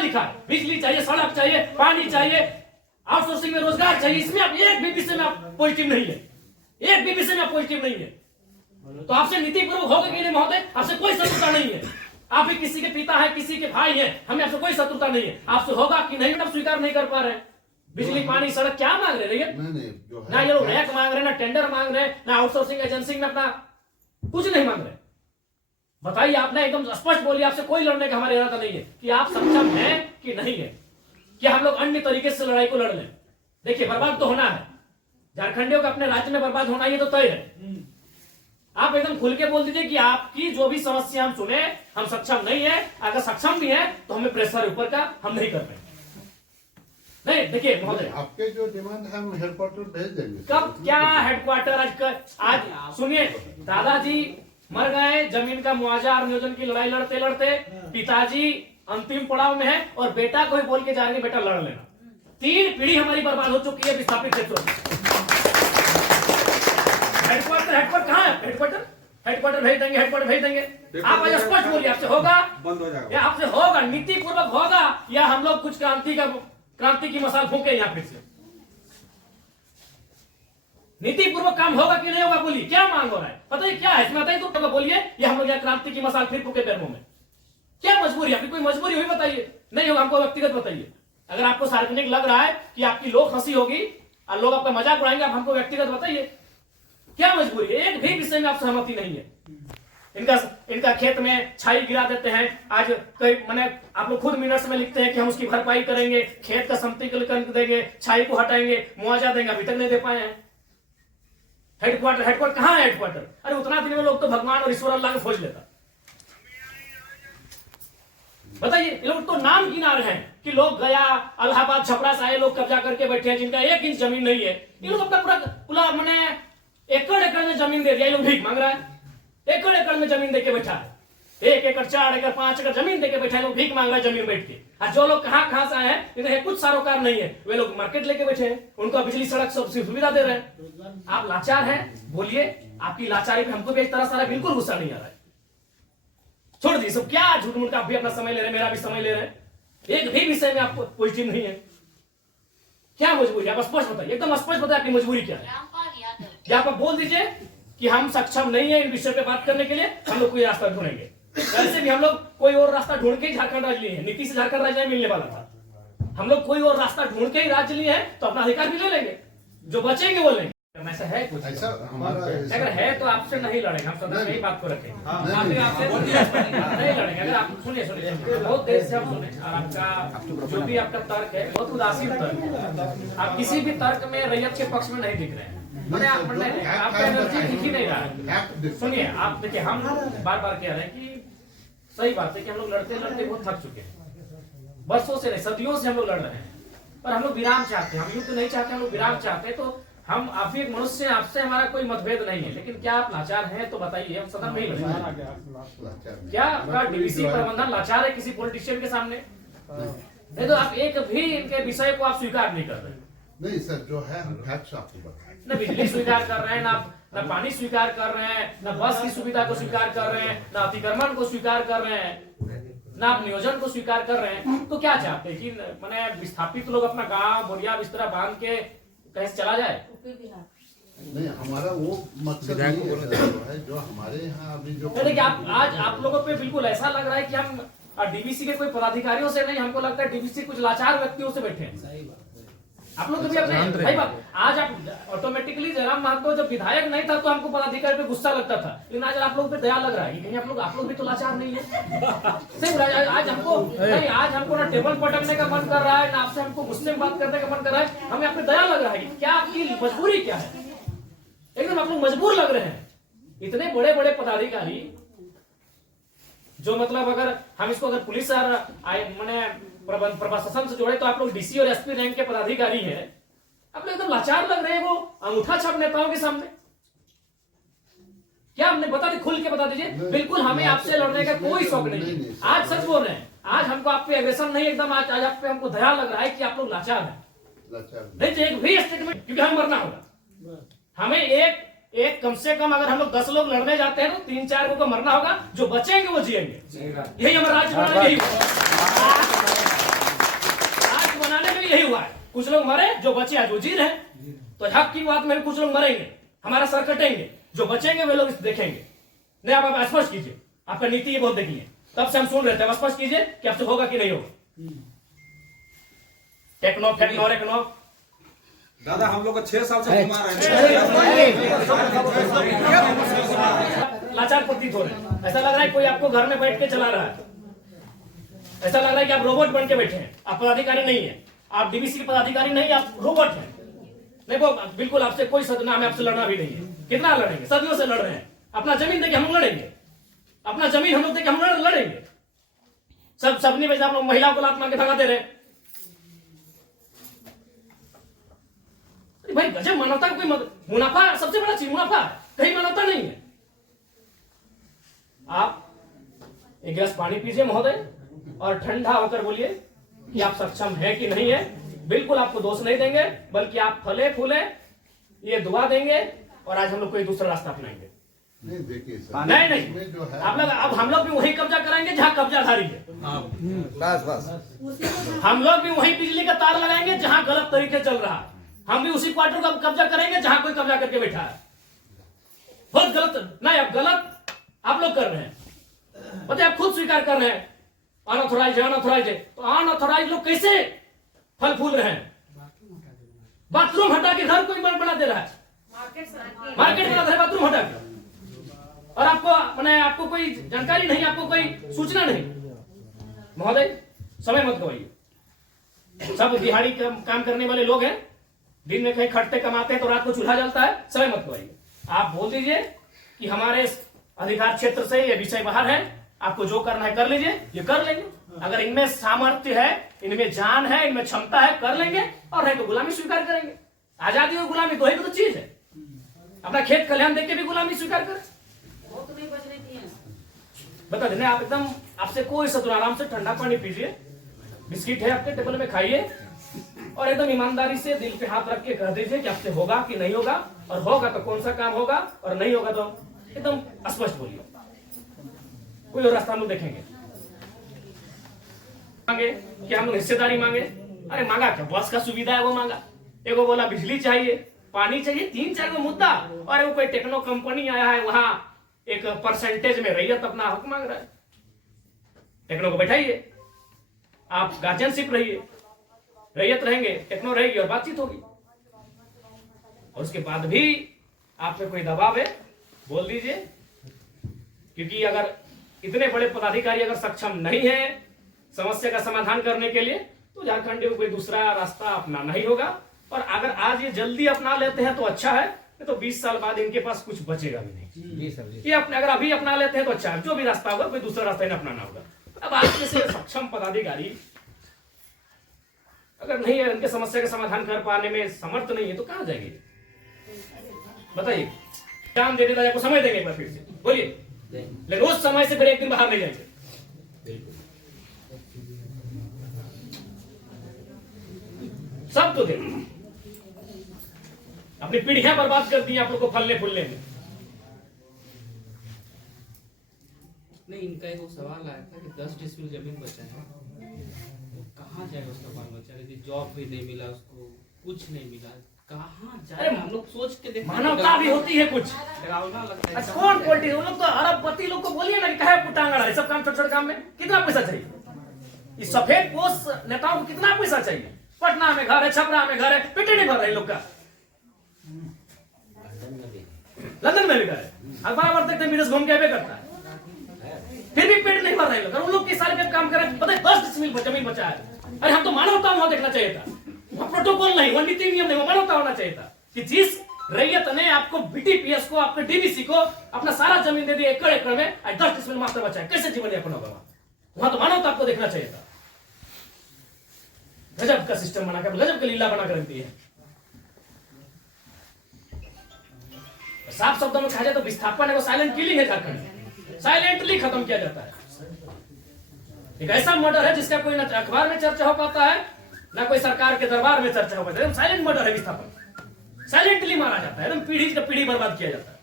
लिखा है? बिजली चाहिए, सड़क चाहिए, पानी चाहिए, आउटसोर्सिंग में रोजगार चाहिए, इसमें आप एक भी विषय में आप पॉजिटिव नहीं है, एक भी विषय में आप पॉजिटिव नहीं है। तो आपसे नीतिपूर्वक होगा कि नहीं महोदय? आपसे कोई शत्रुता नहीं है, आप भी किसी के पिता है, किसी के भाई हैं, हमें आपसे कोई शत्रुता नहीं है। आपसे होगा कि नहीं आप स्वीकार नहीं कर पा रहे हैं। बिजली पानी सड़क क्या मांग रहे हैं? ना ये लोग रैक मांग रहे हैं, ना टेंडर मांग रहे हैं, ना आउटसोर्सिंग एजेंसी में अपना कुछ नहीं मांग रहे। बताइए, आपने एकदम स्पष्ट बोलिए, आपसे कोई लड़ने का हमारा इरादा नहीं है कि आप सक्षम हैं कि नहीं है, कि हम लोग अन्य तरीके से लड़ाई को लड़ लें। देखिए, बर्बाद तो होना है, झारखंडियों का अपने राज्य में बर्बाद होना ये तो तय है। आप एकदम खुल के बोल दीजिए कि आपकी जो भी समस्या हम सुने, हम सक्षम नहीं है, अगर सक्षम भी है तो हमें प्रेशर ऊपर का हम नहीं कर पाएंगे। नहीं, देखिए महोदय, आपके जो डिमांड है हम हेडक्वार्टर भेज देंगे। कब क्या हेडक्वार्टर? आज सुनिए, दादाजी मर गए, जमीन का मुआवजा और नियोजन की लड़ाई लड़ते लड़ते पिताजी अंतिम पड़ाव में है और बेटा को ही बोल के जा रहे बेटा लड़ लेना। 3 पीढ़ी हमारी बर्बाद हो चुकी है विस्थापित क्षेत्रों में। हेडक्वार्टर कहाँ है? हेडक्वार्टर भेज देंगे, हेडक्वार्टर भेज देंगे। आप आज स्पष्ट बोलिए, आपसे होगा, बंद हो जाएगा, या आपसे होगा नीति पूर्वक होगा, या हम लोग कुछ क्रांति की मसाल फूके यहाँ फिर से? नीति पूर्वक काम होगा कि नहीं होगा? बोलिए, क्या मांग हो रहा है? पता है क्या है इसमें? बताइए तो बोलिए, ये हम लोग यहाँ क्रांति की मसाल फिर फूके पैरों में। क्या मजबूरी? आपकी कोई मजबूरी हुई बताइए? नहीं होगा, हमको व्यक्तिगत बताइए। अगर आपको सार्वजनिक लग रहा है कि आपकी लोग हंसी होगी और लोग आपका मजाक उड़ाएंगे, आप हमको व्यक्तिगत बताइए, क्या मजबूरी है? एक भी विषय में आप सहमति नहीं है। इनका खेत में छाई गिरा देते हैं, आज कई मैंने आप लोग खुद मिनट्स में लिखते हैं कि हम उसकी भरपाई करेंगे, खेत का समतलीकरण कर देंगे, छाई को हटाएंगे, मुआवजा देंगे, अभी तक नहीं दे पाए हैं। हेडक्वार्टर कहाँ है? हेडक्वार्टर, अरे उतना दिन में लोग तो भगवान और ईश्वर अल्लाह को खोज लेता। बताइए, ये लोग तो नाम गिना रहे हैं कि लोग गया इलाहाबाद छपरा से आए लोग कब्जा करके बैठे हैं, जिनका 1 इंच जमीन नहीं है। ये लोग अपना पूरा मैंने एकड़ में जमीन दे दिया, ये लोग भीख मांग रहा है। एकड़ में जमीन देके बैठा है, 1 एकड़ 4 एकड़ 5 एकड़ जमीन देके बैठा है, लोग भीख मांग रहा है जमीन बैठ के। और जो लोग कहां से आए हैं, इन्हें कुछ सारोकार नहीं है, वे लोग मार्केट लेके बैठे हैं, उनको बिजली सड़क सब सुविधा दे रहे हैं। आप लाचार हैं, बोलिए, आपकी लाचारी पे हमको भी एक तरह सारा बिल्कुल गुस्सा नहीं आ रहा है। छोड़ दीजिए सब, क्या झूठ मूठ का आप भी अपना समय ले रहे हैं, मेरा भी समय ले रहे हैं, एक भी विषय में आपको पॉजिटिव नहीं है। क्या मजबूरी? आप स्पष्ट बताइए, एकदम स्पष्ट बताइए आपकी मजबूरी क्या है। या आप बोल दीजिए कि हम सक्षम नहीं है इन विषय पे बात करने के लिए, हम लोग कोई रास्ता ढूंढेंगे। वैसे भी हम लोग कोई और रास्ता ढूंढ के ही झारखंड राज्य लिए हैं, नीति से झारखंड राज्य मिलने वाला था। हम लोग कोई और रास्ता ढूंढ के ही राज्य लिए हैं, तो अपना अधिकार भी ले लेंगे, जो बचेंगे वो लेंगे। ऐसा है कुछ? ऐसा हमारा अगर है तो आपसे नहीं लड़ेंगे, हम सदन में ही बात को रखेंगे। आपसे नहीं लड़ेंगे। अगर आप सुनिए बहुत देर से हम सुने, और आपका जो भी आपका तर्क है बहुत उदासीन तर्क है। आप किसी भी तर्क में रैयत के पक्ष में नहीं दिख रहे हैं, आपका एनर्जी दिख ही नहीं रहा है। सुनिए, आप देखिए, हम बार बार कह रहे हैं कि सही बात है कि हम लोग लड़ते लड़ते बहुत थक चुके हैं, बरसों से नहीं सदियों से हम लोग लड़ रहे हैं, पर हम लोग विराम चाहते हैं। हम युद्ध नहीं चाहते, हम लोग विराम चाहते हैं। तो हम आप एक मनुष्य, आपसे हमारा कोई मतभेद नहीं है, लेकिन क्या आप लाचार हैं तो बताइए, हम सदन में ही लड़ेंगे। क्या आपका डीवीसी प्रबंधन लाचार है किसी पॉलिटिशियन के सामने? नहीं तो आप एक भी इनके विषय को आप स्वीकार नहीं कर रहे। नहीं सर, जो है हम फैक्ट्स आपको बताएं। न बिजली स्वीकार कर रहे हैं, ना पानी स्वीकार कर रहे हैं, ना बस की सुविधा को स्वीकार कर रहे हैं, ना अतिक्रमण को स्वीकार कर रहे हैं, ना आप नियोजन को स्वीकार कर रहे हैं। तो क्या चाहते हैं कि मैंने विस्थापित लोग अपना गांव बोरिया बिस्तरा बांध के कहीं से चला जाए? नहीं, हमारा वो मकसद नहीं है जो हमारे यहाँ अभी जो देखिए, आज आप लोगों पे बिल्कुल ऐसा लग रहा है कि हम डीवीसी के कोई पदाधिकारियों से नहीं, हमको लगता है डीवीसी कुछ लाचार व्यक्तियों से बैठे हैं। आप लोग कभी अपने भाई बात, आज आप ऑटोमेटिकली जयराम महतो जब विधायक नहीं था तो हमको पदाधिकारी पे गुस्सा लगता था, लेकिन आज आप लोग पे दया लग रहा है। कहीं आप लोग भी तो लाचार नहीं है। आज हमको ना टेबल पटकने का मन कर रहा है, ना आपसे हमको गुस्से में बात करने का मन कर रहा है, हमें आप पे दया लग रहा है। क्या आपकी मजबूरी क्या है? एकदम आप लोग मजबूर लग रहे हैं। इतने बड़े बड़े पदाधिकारी जो मतलब अगर हम इसको अगर पुलिस और मैंने प्रशासन से जोड़े तो आप लोग डीसी और एसपी रैंक के पदाधिकारी हैं, आप लोग एकदम लाचार लग रहे हैं वो अंगूठा छाप नेताओं के सामने। क्या हमने बता दी, खुल के बता दीजिए। बिल्कुल हमें आपसे लड़ने का कोई शौक नहीं। आज सच बोल रहे हैं, आज हमको आप पे एग्रेशन नहीं, एकदम आज आप पे हमको दया लग रहा है कि आप लोग लाचार हैं। नहीं तो एक भी स्टेटमेंट, क्योंकि हम मरना होगा, हमें एक कम से कम अगर हम लोग 10 लोग लड़ने जाते हैं तो 3-4 को मरना होगा, जो बचेंगे वो जिएंगे। यही हमारा राज्य बनाना, यही यही हुआ है, कुछ लोग मरे, जो बचे आज वो जी रहे हैं। तो हक की बात में कुछ लोग मरेंगे, हमारा सर कटेंगे, जो बचेंगे वे लोग इसे देखेंगे। नहीं आप स्पष्ट कीजिए, आपका नीति ये बहुत देखी है, तब से हम सुन रहे थे, स्पष्ट कीजिए कि आपसे होगा कि नहीं होगा। टेक्नो फेक्नो रेक्नो दादा हम लोग को 6 साल से घुमा रहे हैं। लाचार प्रतीत हो रहे हैं, ऐसा लग रहा है कोई आपको घर में बैठ के चला रहा है, ऐसा लग रहा है कि आप रोबोट बन के बैठे हैं, आप पदाधिकारी नहीं है, आप डीवीसी के पदाधिकारी नहीं, आप रोबोट हैं। देखो बिल्कुल आपसे कोई सदना, हमें आपसे लड़ना भी नहीं है, कितना लड़ेंगे, सदियों से लड़ रहे हैं, अपना जमीन देके हम लोग लड़ेंगे, अपना जमीन हम लोग देके हम लोग लड़ेंगे। सबने वैसे आप लोग महिलाओं को लात मार के भगा दे रहे हैं। भाई गजब, मानवता का कोई मुनाफा सबसे बड़ा चीज मुनाफा है, कहीं मानवता नहीं है। आप एक गिलास पानी पीजिए महोदय, और ठंडा होकर बोलिए कि आप सक्षम है कि नहीं है। बिल्कुल आपको दोष नहीं देंगे, बल्कि आप फले फूले ये दुआ देंगे, और आज हम लोग कोई दूसरा रास्ता अपनाएंगे। नहीं देखिए सर, नहीं जो है आप लोग, अब हम लोग भी वही कब्जा कराएंगे जहां कब्जाधारी है। बस हम लोग भी वही बिजली का तार लगाएंगे जहां गलत तरीके चल रहा है। हम भी उसी क्वार्टर का कब्जा करेंगे जहां कोई कब्जा करके बैठा है। बहुत गलत, नहीं अब गलत आप लोग कर रहे हैं, पता है, आप खुद स्वीकार कर रहे हैं अनऑथोराइज है, अनऑथोराइज है। तो अनऑथोराइज लोग कैसे फल फूल रहे हैं? बाथरूम हटा के घर कोई बना दे रहा है, मार्केट बना दे रहा है बाथरूम हटा के, और आपको मैंने आपको कोई जानकारी नहीं, आपको कोई सूचना नहीं। महोदय समय मत गवाइए, सब दिहाड़ी काम करने वाले लोग हैं, दिन में कहीं खटते कमाते हैं तो रात को चूल्हा जलता है, समय मत गवाइए। आप बोल दीजिए कि हमारे अधिकार क्षेत्र से ये विषय बाहर है, आपको जो करना है कर लीजिए, ये कर लेंगे। अगर इनमें सामर्थ्य है, इनमें जान है, इनमें क्षमता है, कर लेंगे, और नहीं तो गुलामी स्वीकार करेंगे। आजादी और गुलामी दो ही तो चीज है। अपना खेत खलिहान देख के भी गुलामी स्वीकार करें, बता देने आप एकदम, आपसे कोई सतुर, आराम से ठंडा पानी पीजिए, बिस्किट है आपके टेबल में खाइए, और एकदम ईमानदारी से दिल पे हाथ रख के कह दीजिए कि आपसे होगा कि नहीं होगा, और होगा तो कौन सा काम होगा, और नहीं होगा तो एकदम स्पष्ट बोलिए। कोई और रास्ता हम लोग देखेंगे। मांगे कि हम लोग हिस्सेदारी मांगे, अरे मांगा क्या, बस का सुविधा है वो मांगा, एगो बोला बिजली चाहिए, पानी चाहिए, 3-4 मुद्दा, और वो कोई टेक्नो कंपनी आया है वहां एक परसेंटेज में रैयत अपना हक मांग रहा है। टेक्नो को बैठाइए, आप गार्जियनशिप रहिए, रैयत रहेंगे, टेक्नो रहेगी, और बातचीत होगी। और उसके बाद भी आप पे कोई दबाव है, बोल दीजिए, क्योंकि अगर इतने बड़े पदाधिकारी अगर सक्षम नहीं है समस्या का समाधान करने के लिए, तो झारखंड को कोई दूसरा रास्ता अपनाना ही होगा। और अगर आज ये जल्दी अपना लेते हैं तो अच्छा है, तो 20 साल बाद इनके पास कुछ बचेगा भी नहीं। ये अपने अगर अभी अपना लेते हैं तो अच्छा है, जो भी रास्ता होगा कोई दूसरा रास्ता इन्हें अपनाना होगा। अब आज जैसे सक्षम पदाधिकारी अगर नहीं है, उनके समस्या का समाधान कर पाने में समर्थ नहीं है, तो कहां जाएंगे बताइए? काम दे देता, आपको समय देंगे एक बार फिर से बोलिए, लेकिन उस समय से फिर एक दिन बाहर नहीं जाएंगे। सब तो देंगे, अपनी पीढ़ियां बर्बाद कर दी आप लोग को फलने फूलने में। नहीं, इनका एक सवाल आया था कि 10 डिसमिल जमीन बचा है, वो कहाँ जाएगा उसका बाल बच्चा? यदि जॉब भी नहीं मिला उसको, कुछ नहीं मिला, कहाँ जाए? अरे हम लोग सोच के देखो, मानवता भी होती है कुछ। डरावना लगता है। कौन पॉलिटिक्स, वो लोग तो अरबपति लोग को बोलिए ना कि कहे कुटांगड़ा है, सब काम छोटे छोटे काम में कितना पैसा चाहिए? इस सफेद पोष नेताओं को कितना पैसा चाहिए? पटना में घर है, छपरा में घर है, पेटे नहीं भर रहे लोग का, लंदन में भी घर है, अखबार पढ़ते थे, विदेश घूम के आवे करता है, फिर भी पेट नहीं भर रहे लोग। उन लोग के सारे पे काम करें, पता है 10 डिसमिल जमीन बचा है। अरे हम तो मानवता वहां देखना चाहिए था, वहां प्रोटोकॉल नहीं, वहां नीति नियम नहीं, वहां मानवता होना चाहिए था कि जिस रैयत ने आपको बीटीपीएस को, आपके डीवीसी को अपना सारा जमीन दे दी एकड़ एकड़ में, 10 डिसमिल मात्र बचा है, कैसे जीवन यापन होगा? वहां तो मानवता आपको देखना चाहिए था। गजब का सिस्टम बना कर, गजब का लीला बना कर रखती है। साफ शब्दों में कहा जाए तो विस्थापन है, वो साइलेंट किलिंग है झारखंड, साइलेंटली खत्म किया जाता है। एक ऐसा मर्डर है जिसका कोई ना अखबार में चर्चा हो पाता है, ना कोई सरकार के दरबार में चर्चा हो पाता है। साइलेंट मर्डर है विस्थापन, साइलेंटली मारा जाता है, एकदम पीढ़ी का पीढ़ी बर्बाद किया जाता है।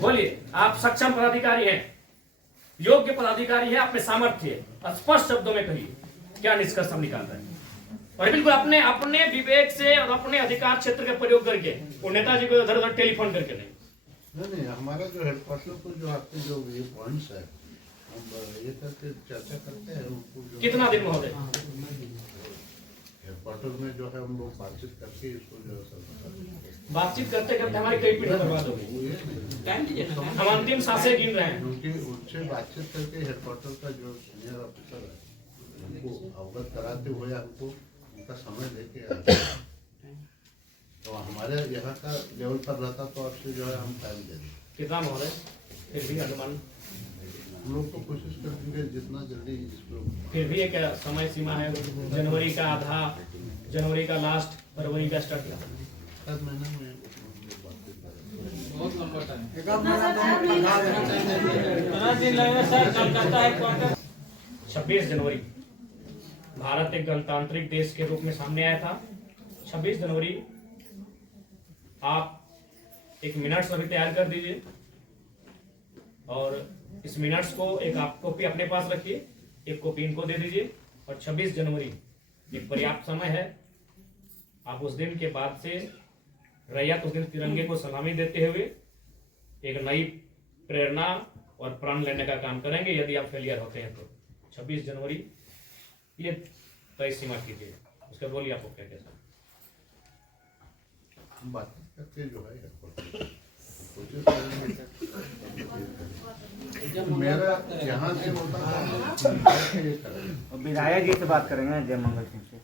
बोलिए, आप सक्षम पदाधिकारी हैं, योग्य पदाधिकारी हैं, आप में सामर्थ्य है, स्पष्ट शब्दों में कहिए क्या निष्कर्ष हम निकाल रहे हैं। और बिल्कुल अपने अपने विवेक से और अपने अधिकार क्षेत्र का प्रयोग करके वो नेताजी को उधर उधर टेलीफोन करके नहीं। हमारा जो हेडक्वार्टर को जो आपके जो ये पॉइंट्स है हम ये करके चर्चा करते हैं उनको जो कितना दिन महोदय हेडक्वार्टर में जो है हम लोग बातचीत करके इसको जो है सब बताते हैं। बातचीत करते करते हमारी कई पीढ़ी बर्बाद हो गई। वो ये नहीं, हम अंतिम सांसें गिन रहे हैं। क्योंकि उनसे बातचीत करके हेडक्वार्टर का जो सीनियर ऑफिसर है उनको अवगत कराते हुए हमको उनका समय लेके आते हैं। तो हमारे यहाँ का लेवल पर रहता तो आपसे जो है हम टाइम दे दें। कितना महोदय फिर भी अनुमान, हम लोग तो कोशिश करेंगे जितना जल्दी इसको। फिर भी एक समय सीमा है, जनवरी का आधा, जनवरी का लास्ट, फरवरी का स्टार्ट। हर महीने में हम लोग बातचीत करेंगे। बहुत लंबा टाइम। 26 जनवरी भारत एक गणतांत्रिक देश के रूप में सामने आया था। 26 जनवरी आप एक मिनट्स अभी तैयार कर दीजिए और इस मिनट्स को एक आप कॉपी अपने पास रखिए, एक कॉपी इनको दे दीजिए। और 26 जनवरी एक पर्याप्त समय है। आप उस दिन के बाद से रैयत उस दिन तिरंगे को सलामी देते हुए एक नई प्रेरणा और प्रण लेने का काम करेंगे। यदि आप फेलियर होते हैं तो 26 जनवरी ये तय सीमा कीजिए। उसके बोलिए आपको क्या कैसा हम बातचीत करके जो है कोशिश करेंगे। मेरा यहाँ से होता था विधायक जी से बात करेंगे जय मंगल सिंह से।